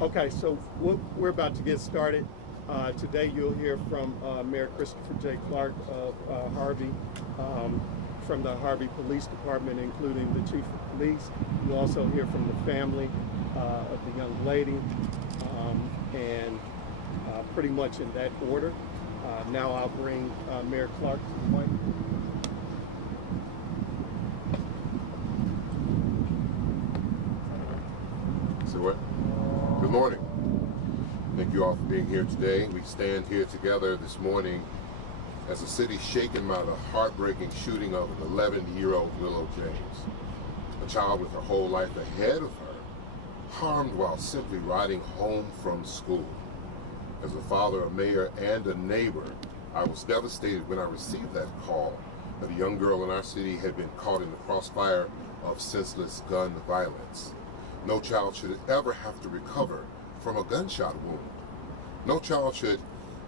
Okay, so we're about to get started. Today you'll hear from Mayor Christopher J. Clark of Harvey, from the Harvey Police Department, including the Chief of Police. You'll also hear from the family of the young lady, and pretty much in that order. Now I'll bring Mayor Clark to the mic. So what? Good morning. Thank you all for being here today. We stand here together this morning as a city shaken by the heartbreaking shooting of an 11-year-old Willow James, a child with her whole life ahead of her, harmed while simply riding home from school. As a father, a mayor, and a neighbor, I was devastated when I received that call that a young girl in our city had been caught in the crossfire of senseless gun violence. No child should ever have to recover from a gunshot wound. No child should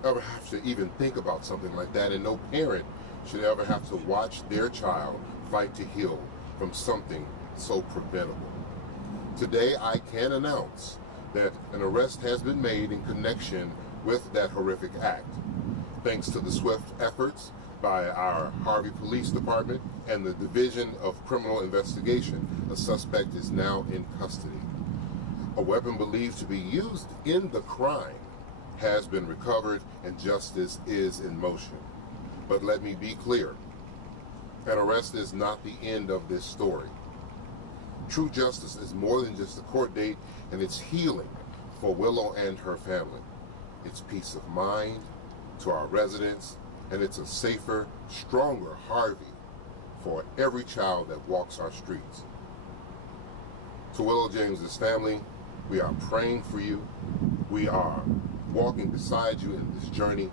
ever have to even think about something like that, and no parent should ever have to watch their child fight to heal from something so preventable. Today, I can announce that an arrest has been made in connection with that horrific act. Thanks to the swift efforts by our Harvey Police Department and the Division of Criminal Investigation, a suspect is now in custody. A weapon believed to be used in the crime has been recovered and justice is in motion. But let me be clear, an arrest is not the end of this story. True justice is more than just a court date, and it's healing for Willow and her family. It's peace of mind to our residents, and it's a safer, stronger Harvey for every child that walks our streets. To Willow James's family, we are praying for you. We are walking beside you in this journey.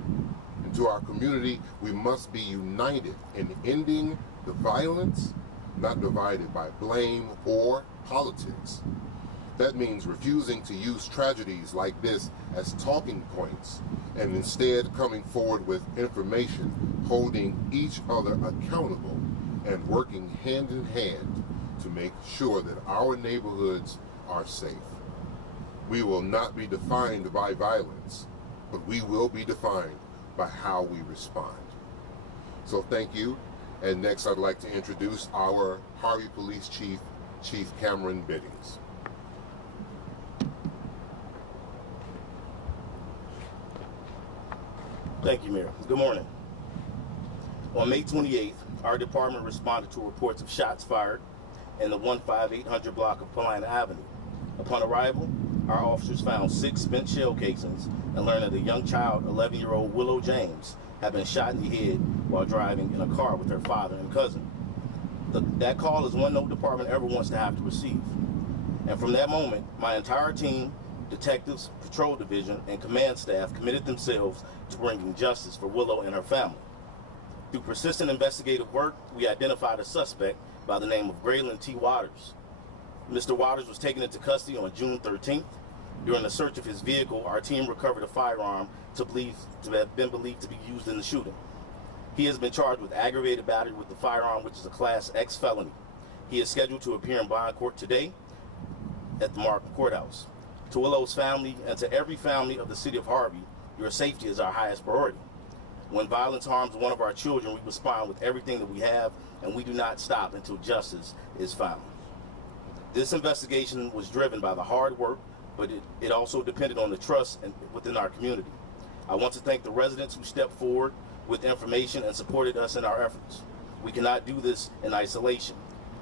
And to our community, we must be united in ending the violence, not divided by blame or politics. That means refusing to use tragedies like this as talking points, and instead coming forward with information, holding each other accountable, and working hand in hand to make sure that our neighborhoods are safe. We will not be defined by violence, but we will be defined by how we respond. So thank you. And next I'd like to introduce our Harvey Police Chief, Chief Cameron Biddings. Thank you, Mayor. Good morning. On May 28th, our department responded to reports of shots fired in the 15800 block of Paulina Avenue. Upon arrival, our officers found 6 spent shell casings and learned that a young child, 11-year-old Willow James, had been shot in the head while driving in a car with her father and cousin. That call is one no department ever wants to have to receive. And from that moment, my entire team, detectives, patrol division, and command staff committed themselves to bringing justice for Willow and her family. Through persistent investigative work, we identified a suspect by the name of Graylin T. Waters. Mr. Waters was taken into custody on June 13th. During the search of his vehicle, our team recovered a firearm to have been believed to be used in the shooting. He has been charged with aggravated battery with the firearm, which is a Class X felony. He is scheduled to appear in bond court today at the Markham Courthouse. To Willow's family and to every family of the city of Harvey, your safety is our highest priority. When violence harms one of our children, we respond with everything that we have, and we do not stop until justice is found. This investigation was driven by the hard work, but it also depended on the trust within our community. I want to thank the residents who stepped forward with information and supported us in our efforts. We cannot do this in isolation.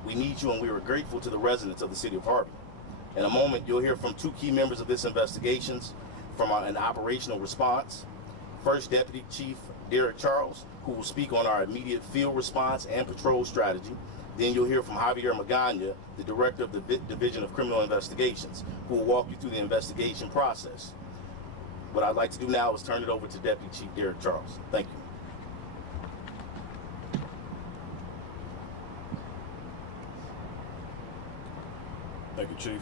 We need you, and we are grateful to the residents of the city of Harvey. In a moment, you'll hear from 2 key members of this investigation from an operational response. First, Deputy Chief Derek Charles, who will speak on our immediate field response and patrol strategy. Then you'll hear from Javier Magana, the Director of the Division of Criminal Investigations, who will walk you through the investigation process. What I'd like to do now is turn it over to Deputy Chief Derek Charles. Thank you. Thank you, Chief.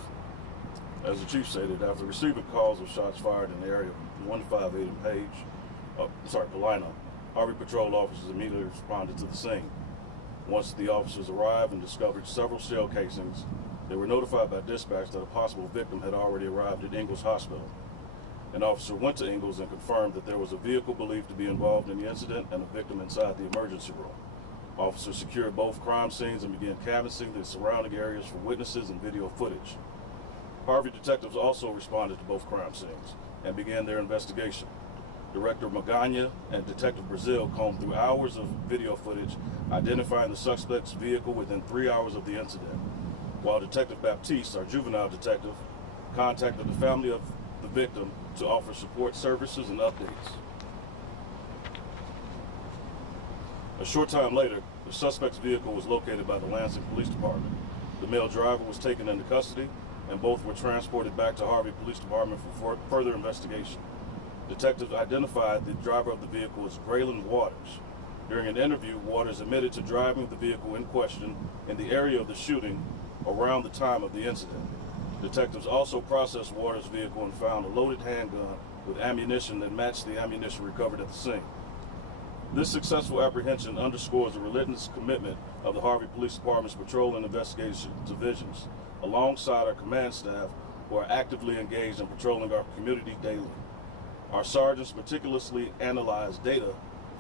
As the Chief stated, after receiving calls of shots fired in the area of 158 and Paulina, Harvey patrol officers immediately responded to the scene. Once the officers arrived and discovered several shell casings They were notified by dispatch that a possible victim had already arrived at Ingalls Hospital. An officer went to Ingalls and confirmed that there was a vehicle believed to be involved in the incident and a victim inside the emergency room. Officers secured both crime scenes and began canvassing the surrounding areas for witnesses and video footage. Harvey detectives also responded to both crime scenes and began their investigation. Director Magana and Detective Brazil combed through hours of video footage, identifying the suspect's vehicle within 3 hours of the incident, while Detective Baptiste, our juvenile detective, contacted the family of the victim to offer support services and updates. A short time later, the suspect's vehicle was located by the Lansing Police Department. The male driver was taken into custody, and both were transported back to Harvey Police Department for further investigation. Detectives identified the driver of the as Graylin Waters. During an interview, Waters admitted to driving the vehicle in question in the area of the shooting around the time of the incident. Detectives also processed Waters' vehicle and found a loaded handgun with ammunition that matched the ammunition recovered at the scene. This successful apprehension underscores the relentless commitment of the Harvey Police Department's patrol and investigation divisions, alongside our command staff who are actively engaged in patrolling our community daily. Our sergeants meticulously analyze data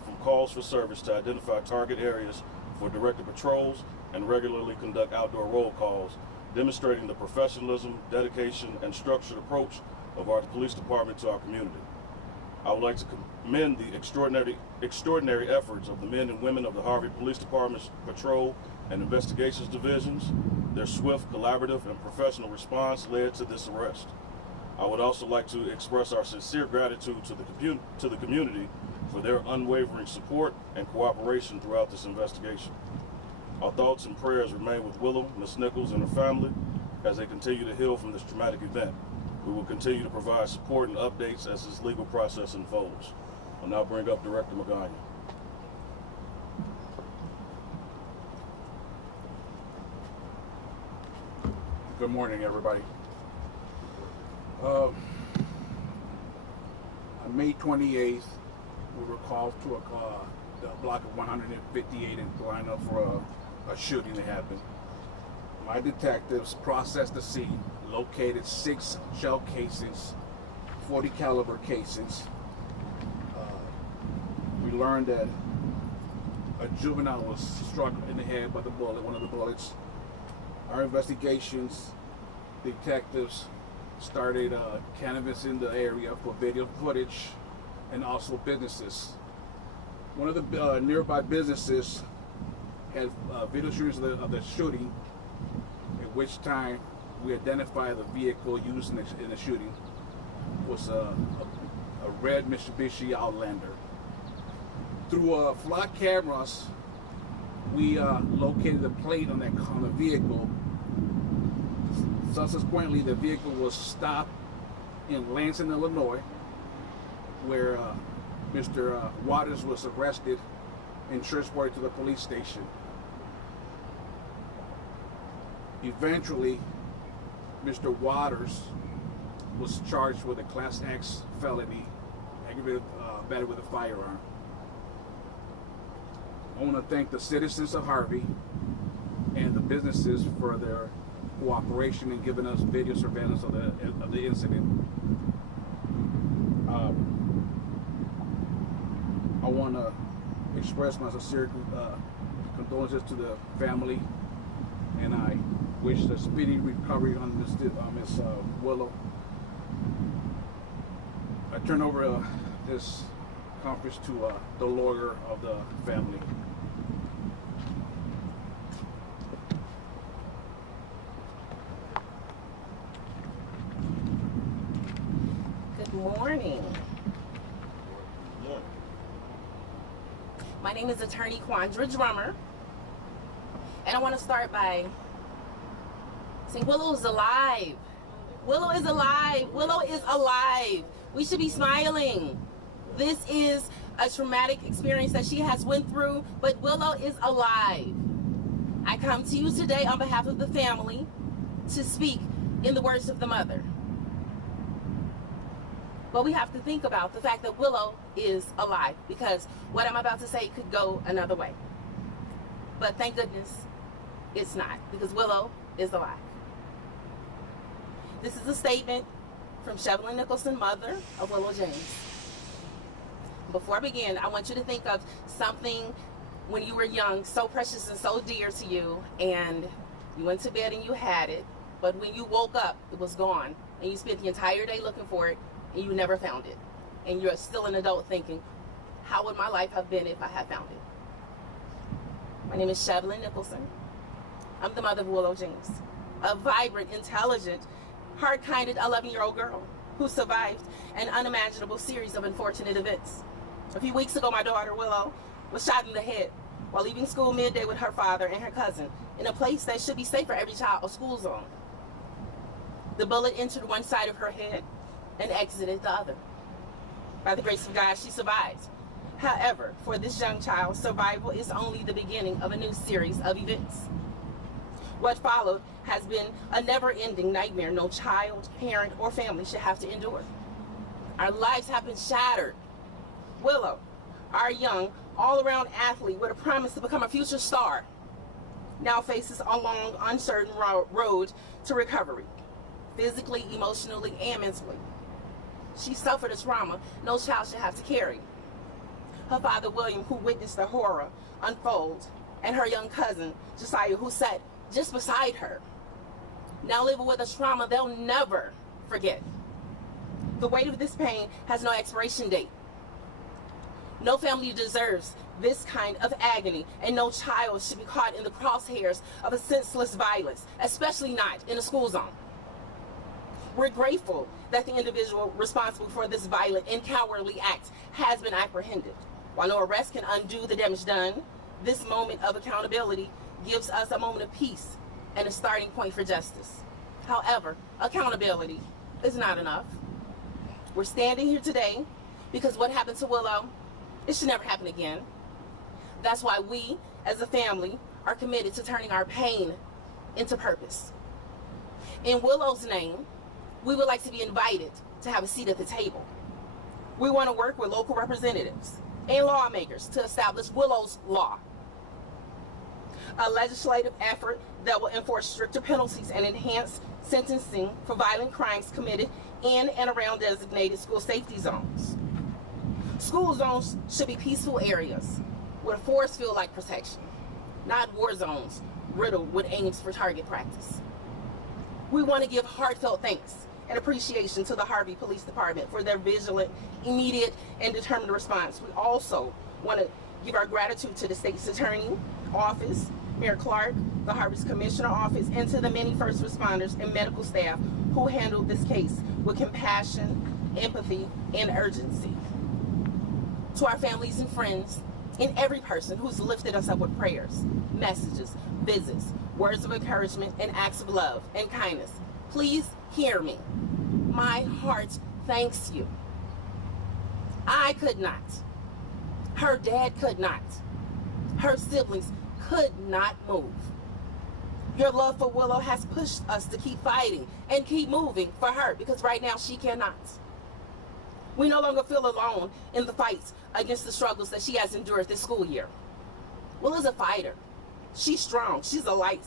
from calls for service to identify target areas for directed patrols and regularly conduct outdoor roll calls, demonstrating the professionalism, dedication, and structured approach of our police department to our community. I would like to commend the extraordinary efforts of the men and women of the Harvey Police Department's patrol and investigations divisions. Their swift, collaborative, and professional response led to this arrest. I would also like to express our sincere gratitude to the community for their unwavering support and cooperation throughout this investigation. Our thoughts and prayers remain with Willow, Ms. Nichols, and her family as they continue to heal from this traumatic event. We will continue to provide support and updates as this legal process unfolds. I'll now bring up Director Magana. Good morning, everybody. On May 28th, we were called to the block of 158 in Paulina for a shooting that happened. My detectives processed the scene, located 6 shell casings, 40 caliber casings. We learned that a juvenile was struck in the head by the bullet, one of the bullets. Our investigations, detectives started canvassing the area for video footage and also businesses. One of the nearby businesses had video shootings of the shooting, at which time we identified the vehicle used in the shooting was a red Mitsubishi Outlander. Through flock cameras, we located the plate on the vehicle. Subsequently, the vehicle was stopped in Lansing, Illinois, where Mr. Waters was arrested and transported to the police station. Eventually, Mr. Waters was charged with a Class X felony, aggravated battery with a firearm. I want to thank the citizens of Harvey and the businesses for their cooperation in giving us video surveillance of the incident. I want to express my sincere condolences to the family, and I wish a speedy recovery on Miss Willow. I turn over this conference to the lawyer of the family. Good morning. My name is Attorney Quandra Drummer, and I want to start by saying Willow is alive. Willow is alive. Willow is alive. We should be smiling. This is a traumatic experience that she has went through, but Willow is alive. I come to you today on behalf of the family to speak in the words of the mother. But we have to think about the fact that Willow is alive, because what I'm about to say could go another way. But thank goodness it's not, because Willow is alive. This is a statement from Shevelyn Nicholson, mother of Willow James. Before I begin, I want you to think of something when you were young, so precious and so dear to you, and you went to bed and you had it, but when you woke up, it was gone, and you spent the entire day looking for it, and you never found it. And you're still an adult thinking, how would my life have been if I had found it? My name is Shevelyn Nicholson. I'm the mother of Willow James, a vibrant, intelligent, hard-kinded 11-year-old girl who survived an unimaginable series of unfortunate events. A few weeks ago, my daughter, Willow, was shot in the head while leaving school midday with her father and her cousin in a place that should be safe for every child, a school zone. The bullet entered one side of her head and exited the other. By the grace of God, she survived. However, for this young child, survival is only the beginning of a new series of events. What followed has been a never-ending nightmare no child, parent, or family should have to endure. Our lives have been shattered. Willow, our young, all-around athlete with a promise to become a future star, now faces a long, uncertain road to recovery, physically, emotionally, and mentally. She suffered a trauma no child should have to carry. Her father, William, who witnessed the horror unfold, and her young cousin, Josiah, who sat just beside her, now living with a trauma they'll never forget. The weight of this pain has no expiration date. No family deserves this kind of agony, and no child should be caught in the crosshairs of a senseless violence, especially not in a school zone. We're grateful that the individual responsible for this violent and cowardly act has been apprehended. While no arrest can undo the damage done, this moment of accountability gives us a moment of peace and a starting point for justice. However, accountability is not enough. We're standing here today because what happened to Willow, it should never happen again. That's why we, as a family, are committed to turning our pain into purpose. In Willow's name, we would like to be invited to have a seat at the table. We want to work with local representatives and lawmakers to establish Willow's Law, a legislative effort that will enforce stricter penalties and enhance sentencing for violent crimes committed in and around designated school safety zones. School zones should be peaceful areas with a force field-like protection, not war zones riddled with aims for target practice. We want to give heartfelt thanks and appreciation to the Harvey Police Department for their vigilant, immediate, and determined response. We also want to give our gratitude to the state's attorney office, Mayor Clark, the Harvey's Commissioner Office, and to the many first responders and medical staff who handled this case with compassion, empathy, and urgency. To our families and friends, and every person who's lifted us up with prayers, messages, visits, words of encouragement, and acts of love and kindness, please hear me. My heart thanks you. I could not. Her dad could not. Her siblings could not move. Your love for Willow has pushed us to keep fighting and keep moving for her, because right now she cannot. We no longer feel alone in the fights against the struggles that she has endured this school year. Willow's a fighter. She's strong. She's a light.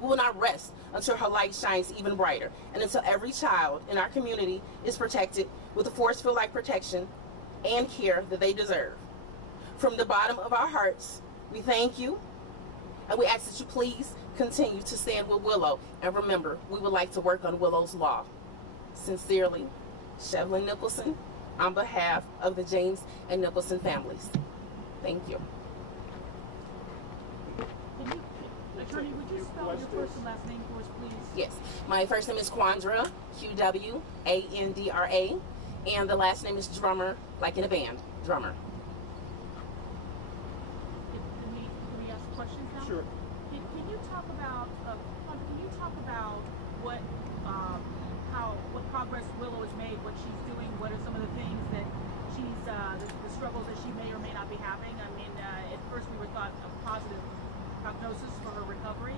We will not rest until her light shines even brighter, and until every child in our community is protected with the force field-like protection and care that they deserve. From the bottom of our hearts, we thank you, and we ask that you please continue to stand with Willow. And remember, we would like to work on Willow's Law. Sincerely, Shevelyn Nicholson, on behalf of the James and Nicholson families. Thank you. Attorney, would you spell your first and last name for us, please? Yes, my first name is Quandra, Qwandra, and the last name is Drummer, like in a band, Drummer. Can we ask questions now? Sure. Can you talk about what what progress Willow has made, what she's doing, what are some of the things that she's the struggles that she may or may not be having? I mean, at first we were thought of positive prognosis for her recovery.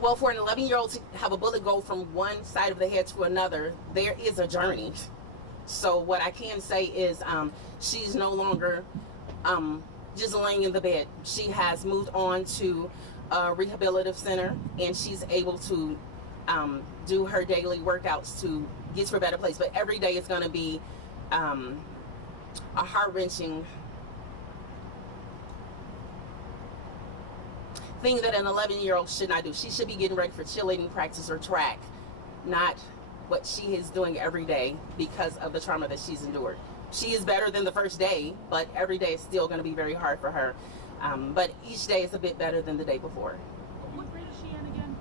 Well, for an 11-year-old to have a bullet go from one side of the head to another, there is a journey. So what I can say is she's no longer just laying in the bed. She has moved on to a rehabilitative center, and she's able to do her daily workouts to get to a better place. But every day is going to be a heart-wrenching thing that an 11-year-old should not do. She should be getting ready for cheerleading practice or track, not what she is doing every day because of the trauma that she's endured. She is better than the first day, but every day is still going to be very hard for her. But each day is a bit better than the day before. What grade is she in again?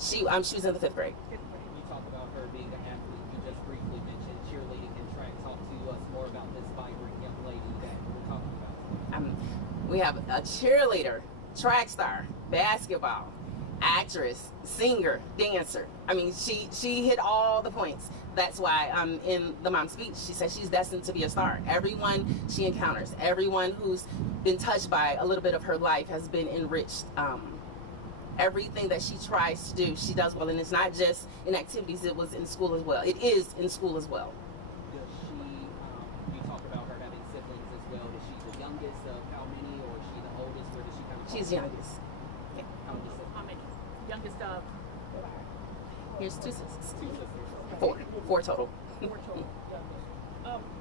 She was in the 5th grade. Fifth grade. You talk about her being an athlete. You just briefly mentioned cheerleading and track. Talk to us more about this vibrant young lady that we're talking about. We have a cheerleader, track star, basketball, actress, singer, dancer. I mean, she hit all the points. That's why in the mom's speech, she said she's destined to be a star. Everyone she encounters, everyone who's been touched by a little bit of her life has been enriched. Everything that she tries to do, she does well. And it's not just in activities, it was in school as well. It is in school as well. Does she, you talk about her having siblings as well. Is she the youngest of how many, or is she the oldest, or does she kind of? She's youngest. Yeah. How many siblings? How many? Youngest of Here's 2 sisters. 2 sisters. 4 total. 4 total.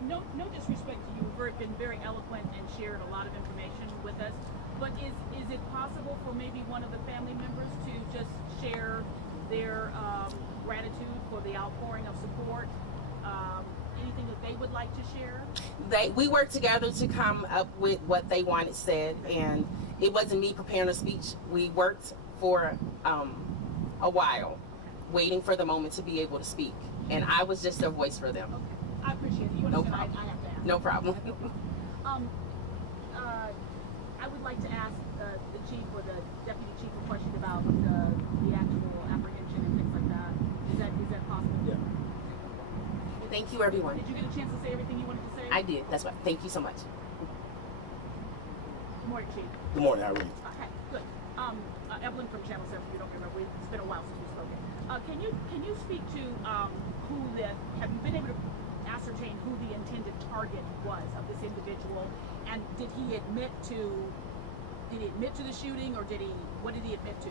No disrespect to you. You've been very eloquent and shared a lot of information with us. But is it possible for maybe one of the family members to just share their gratitude for the outpouring of support? Anything that they would like to share? We worked together to come up with what they wanted said, and it wasn't me preparing a speech. We worked for a while, waiting for the moment to be able to speak, and I was just a voice for them. Okay. I appreciate it. You No understand problem. I have to ask. No problem. I would like to ask the chief or the deputy chief a question about the actual apprehension and things like that. Is that possible? Yeah. Thank you, everyone. Did you get a chance to say everything you wanted to say? I did. That's right. Thank you so much. Good morning, chief. Good morning, Harvey. Okay, good. Evelyn from Channel 7, if you don't remember, it's been a while since we've spoken. Can you speak to have you been able to ascertain who the intended target was of this individual, and did he admit to the shooting, or what did he admit to?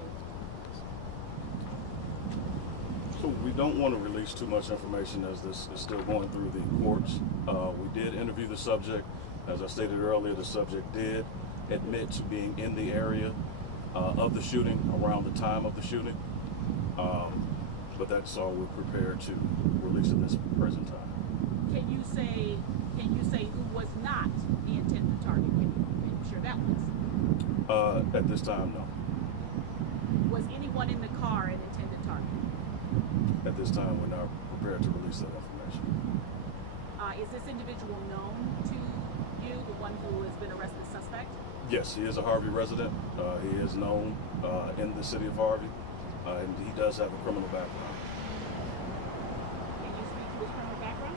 So we don't want to release too much information as this is still going through the courts. We did interview the subject. As I stated earlier, the subject did admit to being in the area of the shooting, around the time of the shooting. But that's all we're prepared to release at this present time. Can you say who was not the intended target? Can you share that with us? At this time, no. Was anyone in the car an intended target? At this time, we're not prepared to release that information. Is this individual known to you, the one who has been arrested as suspect? Yes, he is a Harvey resident. He is known in the city of Harvey, and he does have a criminal background. Can you speak to his criminal background?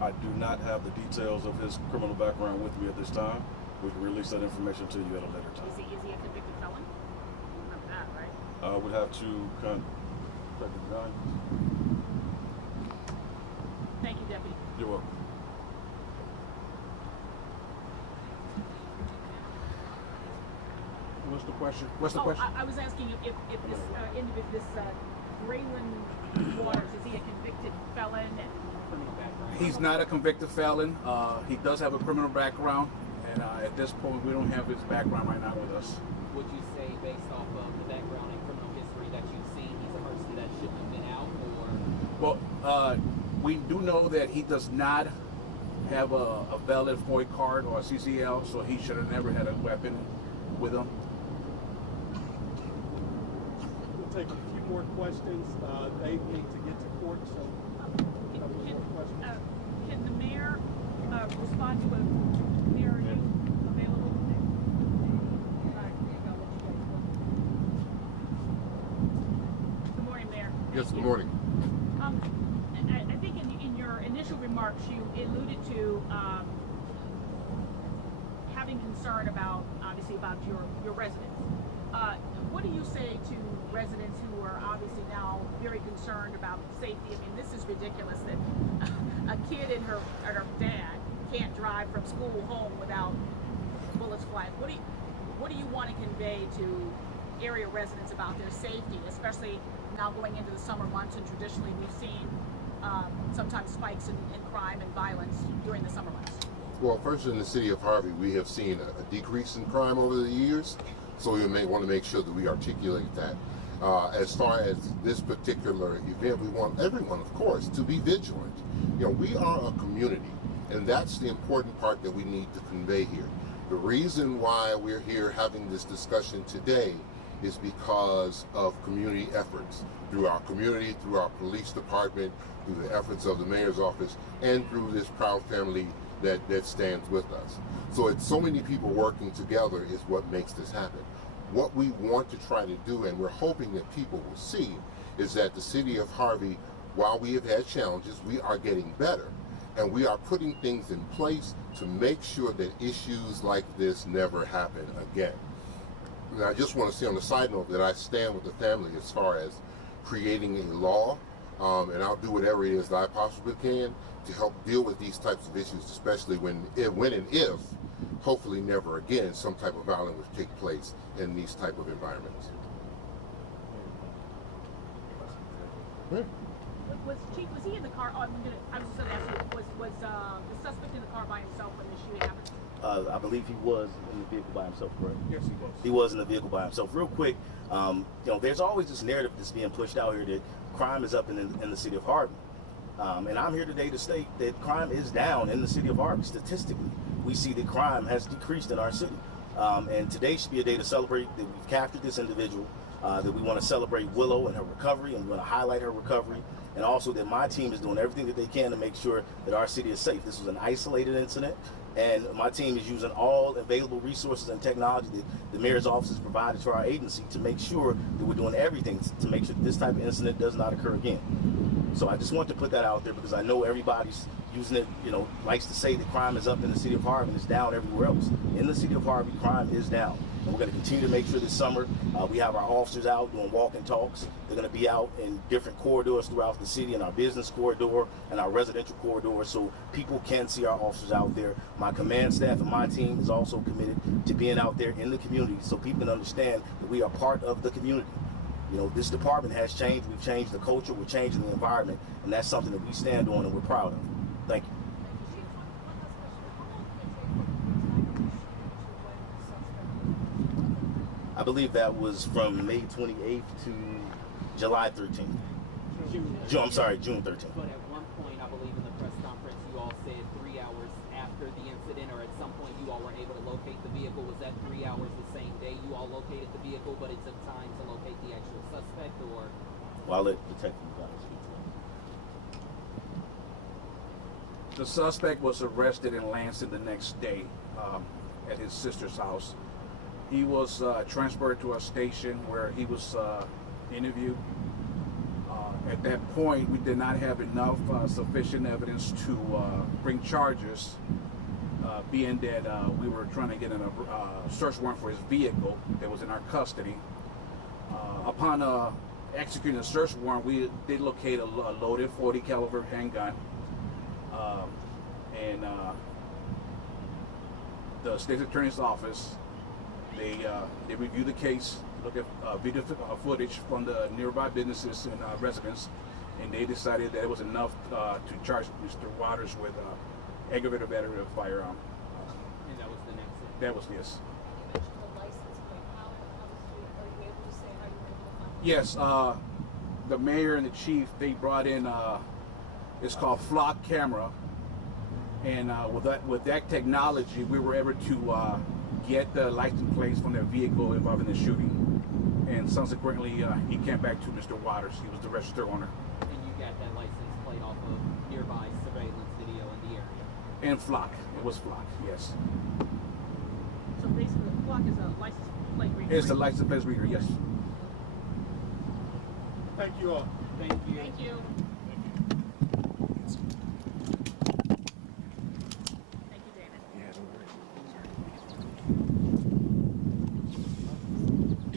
I do not have the details of his criminal background with me at this time. We can release that information to you at a later time. Is he a convicted felon? You remember that, right? We'd have to contact the guy. Thank you, Deputy. You're welcome. What's the question? What's the Oh, question? I was asking if this individual, this Braylon Waters, is he a convicted felon? And Criminal background. He's not a convicted felon. He does have a criminal background, and at this point, we don't have his background right now with us. Would you say, based off of the background and criminal history that you've seen, he's a person that shouldn't have been out, or? Well, we do know that he does not have a valid FOID card or a CCL, so he should have never had a weapon with him. We'll take a few more questions. They need to get to court, so can the mayor respond to a mayor? Are you available? All right, I'll let you guys go. Good morning, Mayor. Yes, Thank good you. morning. I think in your initial remarks, you alluded to having concern about, obviously, about your residents. What do you say to residents who are obviously now very concerned about safety? I mean, this is ridiculous that a kid and her dad can't drive from school home without bullets flying. What do you want to convey to area residents about their safety, especially now going into the summer months, and traditionally we've seen sometimes spikes in crime and violence during the summer months? Well, first, in the city of Harvey, we have seen a decrease in crime over the years, so we may want to make sure that we articulate that. As far as this particular event, we want everyone, of course, to be vigilant. You know, we are a community, and that's the important part that we need to convey here. The reason why we're here having this discussion today is because of community efforts, through our community, through our police department, through the efforts of the mayor's office, and through this proud family that stands with us. So it's so many people working together is what makes this happen. What we want to try to do, and we're hoping that people will see, is that the city of Harvey, while we have had challenges, we are getting better. And we are putting things in place to make sure that issues like this never happen again. And I just want to say on the side note that I stand with the family as far as creating a law, and I'll do whatever it is that I possibly can to help deal with these types of issues, especially when and if, hopefully never again, some type of violence will take place in these type of environments. Was he in the car? Oh, I was just going to ask you, was the suspect in the car by himself when the shooting happened? I believe he was in the vehicle by himself, correct? Yes, he was. He was in the vehicle by himself. Real quick, you know, there's always this narrative that's being pushed out here that crime is up in the city of Harvey. And I'm here today to state that crime is down in the city of Harvey. Statistically, we see that crime has decreased in our city. And today should be a day to celebrate that we've captured this individual, that we want to celebrate Willow and her recovery, and we want to highlight her recovery, and also that my team is doing everything that they can to make sure that our city is safe. This was an isolated incident, and my team is using all available resources and technology that the mayor's office has provided to our agency to make sure that we're doing everything to make sure that this type of incident does not occur again. So I just want to put that out there because I know everybody's using it, you know, likes to say that crime is up in the city of Harvey and it's down everywhere else. In the city of Harvey, crime is down. And we're going to continue to make sure this summer we have our officers out doing walk and talks. They're going to be out in different corridors throughout the city, in our business corridor and our residential corridor, so people can see our officers out there. My command staff and my team is also committed to being out there in the community so people can understand that we are part of the community. You know, this department has changed. We've changed the culture. We're changing the environment. And that's something that we stand on and we're proud of. Thank you. I believe that was from May 28th to July 13th. June 13th. But at one point, I believe in the press conference, you all said 3 hours after the incident, or at some point you all were able to locate the vehicle. Was that 3 hours the same day you all located the vehicle, but it took time to locate the actual suspect, or? Well, I'll let Detective speak to it. The suspect was arrested in Lansing the next day at his sister's house. He was transferred to a station where he was interviewed. At that point, we did not have enough sufficient evidence to bring charges, being that we were trying to get a search warrant for his vehicle that was in our custody. Upon executing a search warrant, we did locate a loaded .40 caliber handgun, and the state attorney's office, they reviewed the case, look at video footage from the nearby businesses and residents, and they decided that it was enough to charge Mr. Waters with aggravated battery of a firearm. And that was the next one? That was, yes. You mentioned the license plate. Are you able to say how you were able to find it? Yes, the mayor and the chief, they brought in, it's called flock camera, and with that technology, we were able to get the license plates from their vehicle involved in the shooting. And subsequently, he came back to Mr. Waters. He was the registered owner. And you got that license plate off of nearby surveillance video in the area? And flock. It was flock, yes. So basically, the clock is a license plate reader. It's the license plate reader, yes. Thank you all. Thank you. Thank you.